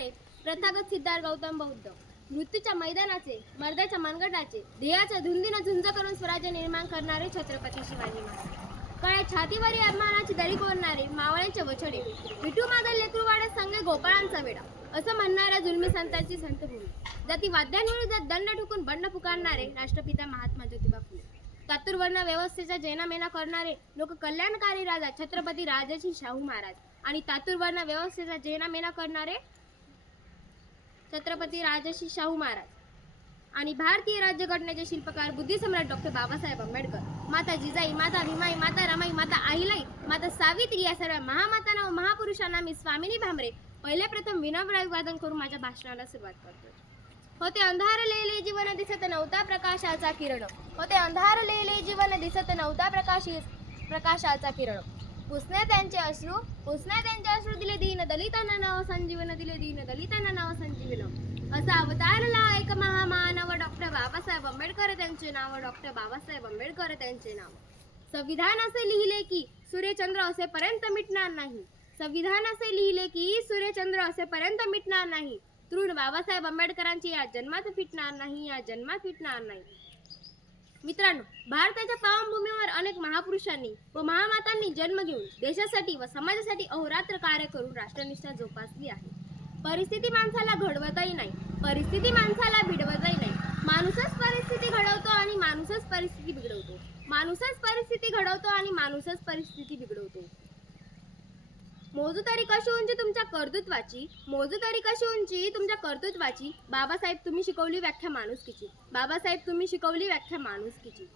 करणारे प्रथागत सिद्धार्थ गौतम बौद्ध मृत्यूच्या मैदानाचे मर्दाच्या मनगटाचे ध्येयाच्या धुंदीनं झुंज करून स्वराज्य निर्माण करणारे छत्रपती शिवाजी महाराज. काळ्या छातीवरी अभिमानाची दरी कोरणारे मावळ्यांचे वछडे विठू माझा लेकरू वाड्यात संगे गोपाळांचा वेडा असं म्हणणाऱ्या जुलमी संतांची संतभूमी. जाती वाद्यांविरुद्ध दंड ठुकून बंड पुकारणारे राष्ट्रपिता महात्मा ज्योतिबा फुले. चातुर्वर्ण व्यवस्थेचा जैनामेना करणारे लोक कल्याणकारी राजा छत्रपती राजाजी शाहू महाराज आणि तातुर्वर्ण व्यवस्थेचा जैनामेना करणारे छत्रपती राजर्षी शाहू महाराज आणि भारतीय राज्यघटनेचे शिल्पकार बुद्धिसम्राट डॉक्टर बाबासाहेब आंबेडकर. माता जिजाई माता भीमाई माता रमाई माता आहिलाई माता सावित्री या सर्व महामातांना व महापुरुषांना मी स्वामिनी भामरे. पहिले प्रथम विनम्र अभिवादन करून माझ्या भाषणाला सुरुवात करतो. होते अंधारलेले जीवन दिसत नव्हता प्रकाशाचा किरण. होते अंधारलेले जीवन दिसत नव्हता प्रकाशी प्रकाशाचा किरण. पुसण्या त्यांचे अश्रू पुसण्या त्यांचे अश्रू दिले दीन दलितांना नाव संजीवन दिले दीन दलितांना नाव संजीवन असा अवतारला एक महामानव डॉक्टर बाबासाहेब आंबेडकर त्यांचे नाव डॉक्टर बाबासाहेब आंबेडकर त्यांचे नाव. संविधान असे लिहिले की सूर्यचंद्र असेपर्यंत मिटणार नाही. संविधान असे लिहिले की सूर्यचंद्र असेपर्यंत मिटणार नाही. तृण बाबासाहेब आंबेडकरांची या जन्मात फिटणार नाही या जन्मात फिटणार नाही. मित्रांनो भारताच्या पावनभूमीवर अनेक महापुरुषांनी व महामातांनी जन्म घेऊन देशासाठी व समाजासाठी अहोरात्र कार्य करून राष्ट्रनिष्ठा जोपासली आहे. परिस्थिती माणसाला घडवतही नाही परिस्थिती माणसाला भिडवतही नाही. माणूसच परिस्थिती घडवतो आणि माणूसच परिस्थिती बिघडवतो. माणूसच परिस्थिती घडवतो आणि माणूसच परिस्थिती बिघडवतो. मोजू तरी कशी उंची तुमच्या कर्तृत्वाची? मोजू तरी कशी उंची तुमच्या कर्तृत्वाची? बाबासाहेब तुम्ही शिकवली व्याख्या माणुसकीची. बाबासाहेब तुम्ही शिकवली व्याख्या माणुसकीची.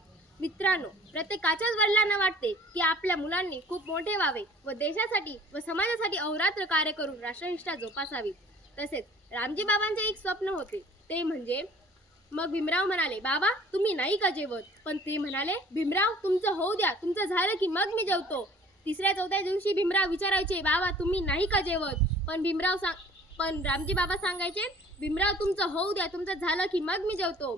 मित्रांनो प्रत्येकाच्याच वडिलांना वाटते की आपल्या मुलांनी खूप मोठे व्हावे व देशासाठी व समाजासाठी अहोरात्र कार्य करून राष्ट्रनिष्ठा जोपासावी. तसेच रामजी बाबांचे एक स्वप्न होते. ते म्हणजे मग भीमराव म्हणाले बाबा तुम्ही नाही का जेवत? पण ते म्हणाले भीमराव तुमचं होऊ द्या. तुमचं झालं की मग मी जेवतो. तिसऱ्या चौथ्या दिवशी भीमराव विचारायचे बाबा तुम्ही नाही का जेवत? पण भीमराव सांग पण रामजी बाबा सांगायचे भीमराव तुमचं होऊ द्या तुमचं झालं की मग मी जेवतो.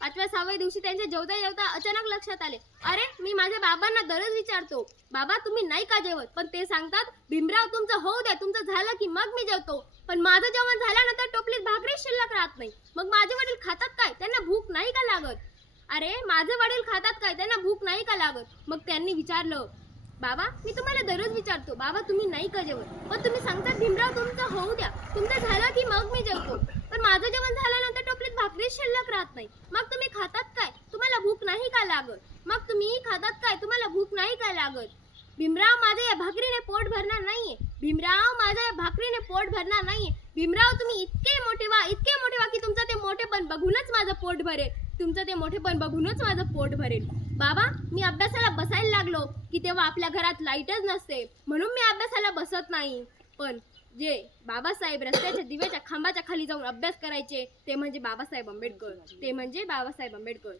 पाचव्या सहाव्या दिवशी त्यांच्या जेवता जेवता अचानक लक्षात आले. अरे मी माझ्या बाबांना दररोज विचारतो बाबा तुम्ही नाही का जेवत? पण ते सांगतात भीमराव तुमचं होऊ द्या तुमचं झालं की मग मी जेवतो. पण माझं जेवण झाल्यानंतर टोपलीत भाकरी शिल्लक राहत नाही. मग माझे वडील खातात काय? त्यांना भूक नाही का लागत? अरे माझे वडील खातात काय? त्यांना भूक नाही का लागत? मग त्यांनी विचारलं बाबा मी तुम्हाला दररोज विचारतो. बाबा तुम्ही नाही का जेवत? पण तुम्ही सांगतात भीमराव तुमचं होऊ द्या. तुमचं झालं की मग मी जेवतो. पण माझं जेवण झाल्यानंतर टोपलीत भाकरी शिल्लक राहत नाही. मग तुम्ही खातात काय? तुम्हाला भूक नाही का लागत? मग तुम्ही खातात काय? तुम्हाला भूक नाही का लागत? भीमराव माझ्या या भाकरीने पोट भरणार नाहीये. भीमराव माझ्या या भाकरीने पोट भरणार नाहीये. भीमराव तुम्ही इतके मोठे व्हा इतके मोठे व्हा की तुमचं ते मोठेपण बघूनच माझं पोट भरेल. तुमचं ते मोठेपण बघूनच माझं पोट भरेल. बाबा मी अभ्यासाला बसायला लागलो की तेव्हा आपल्या घरात लाईटच नसते. म्हणून मी अभ्यासाला बसत नाही. पण जे बाबासाहेब रस्त्याच्या दिव्याच्या खांबाच्या खाली जाऊन अभ्यास करायचे ते म्हणजे बाबासाहेब आंबेडकर. ते म्हणजे बाबासाहेब आंबेडकर.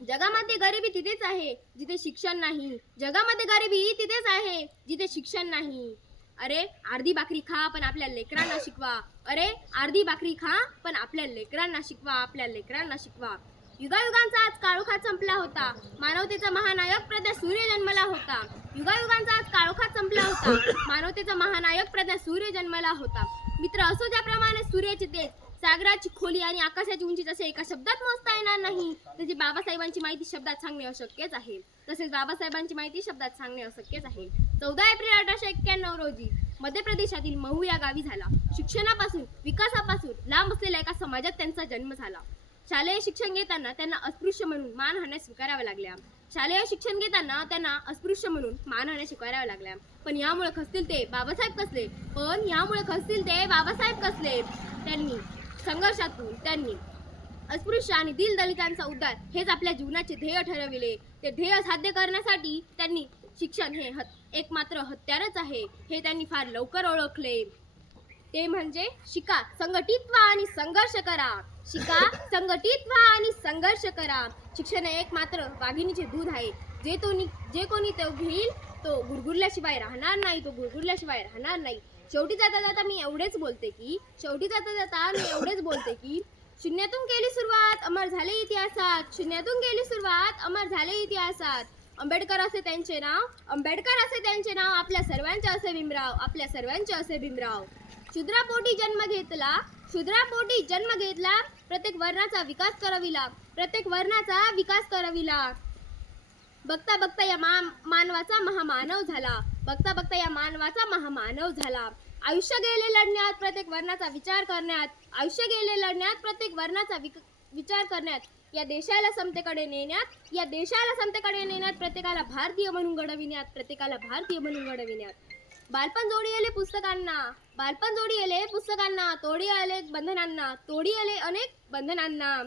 जगामध्ये गरिबी तिथेच आहे जिथे शिक्षण नाही. जगामध्ये गरिबी तिथेच आहे जिथे शिक्षण नाही. अरे अर्धी भाकरी खा पण आपल्या लेकरांना शिकवा. अरे अर्धी भाकरी खा पण आपल्या लेकरांना शिकवा आपल्या लेकरांना शिकवा. युगायुगांचा आज काळोखात संपला होता. मानवतेचा महानायक प्रज्ञा सूर्य जन्मला होता. युगायुगांचा आज काळोखात संपला होता. मानवतेचा महानायक प्रज्ञा सूर्य जन्मला होता. मित्र असो ज्याप्रमाणे सूर्याचे तेज सागराची खोली आणि आकाशाची उंची जसे एका शब्दात मोजता येणार नाही तशी बाबासाहेबांची माहिती शब्दात सांगणे अशक्यच आहे. तसेच बाबासाहेबांची माहिती शब्दात सांगणे अशक्यच आहे. चौदा एप्रिल अठराशे एक्क्याण्णव रोजी मध्य प्रदेशातील महू या गावी झाला. शिक्षणापासून विकासापासून लांब असलेल्या एका समाजात त्यांचा जन्म झाला. शालेय शिक्षण घेताना त्यांना अस्पृश्य म्हणून मानहाण्या स्वीकाराव्या लागल्या. शालेय शिक्षण घेताना त्यांना अस्पृश्य म्हणून मानहाण्या स्वीकाराव्या लागल्या. पण यामुळे खसतील ते बाबासाहेब कसले? पण यामुळे खसतील ते बाबासाहेब कसले? त्यांनी संघर्षातून त्यांनी अस्पृश्य आणि दिल दलितांचा उद्धार हेच आपल्या जीवनाचे ध्येय ठरविले. ते ध्येय साध्य करण्यासाठी त्यांनी शिक्षण हे हत एक मात्र हत्यारच आहे हे त्यांनी फार लवकर ओळखले. ते म्हणजे शिका संघटित व्हा आणि संघर्ष करा. शिका संघटित व्हा आणि संघर्ष करा. शिक्षण हे एक मात्र वाघिणीचे दूध आहे. जे तो जे कोणी तो घेईल तो गुरगुरल्याशिवाय राहणार नाही तो गुरगुरल्याशिवाय राहणार नाही. शेवटी जाता जाता मी एवढेच बोलते की शेवटी जाता जाता मी एवढेच बोलते की शून्यातून केली सुरुवात अमर झाले इतिहासात. शून्यातून केली सुरुवात अमर झाले इतिहासात. आंबेडकर असे त्यांचे नाव आंबेडकर असे त्यांचे नाव आपल्या सर्वांचे असे भीमराव आपल्या सर्वांचे असे भीमराव. शूद्रापोटी जन्म घेतला शूद्रापोटी जन्म घेतला प्रत्येक वर्णाचा विकास कराविला प्रत्येक वर्णाचा विकास कराविला बघता बघता या मा मानवाचा महामानव झाला. बघता बघता या मानवाचा महामानव झाला. आयुष्य गेले लढण्यात प्रत्येक वर्णाचा विचार करण्यात आयुष्य गेले लढण्यात प्रत्येक वर्णाचा विक विचार करण्यात या देशाला समतेकडे नेण्यात या देशाला समतेकडे नेण्यात प्रत्येकाला भारतीय म्हणून घडविण्यात प्रत्येकाला भारतीय म्हणून घडविण्यात. बालपण जोडी आले पुस्तकांना बालपण जोडी आले पुस्तकांना तोडी आले बंधनांना तोडी आले अनेक बंधनांना.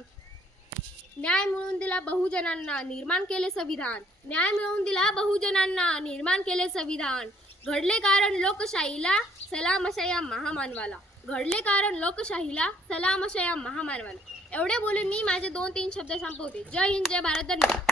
न्याय मिळवून दिला बहुजनांना निर्माण केले संविधान. न्याय मिळवून दिला बहुजनांना निर्माण केले संविधान. घडले कारण लोकशाहीला सलामशा या महामानवाला. घडले कारण लोकशाहीला सलामशा या महामानवाला. एवढे बोलून मी माझे दोन तीन शब्द संपवते. जय हिंद जय भारत धन्यवाद.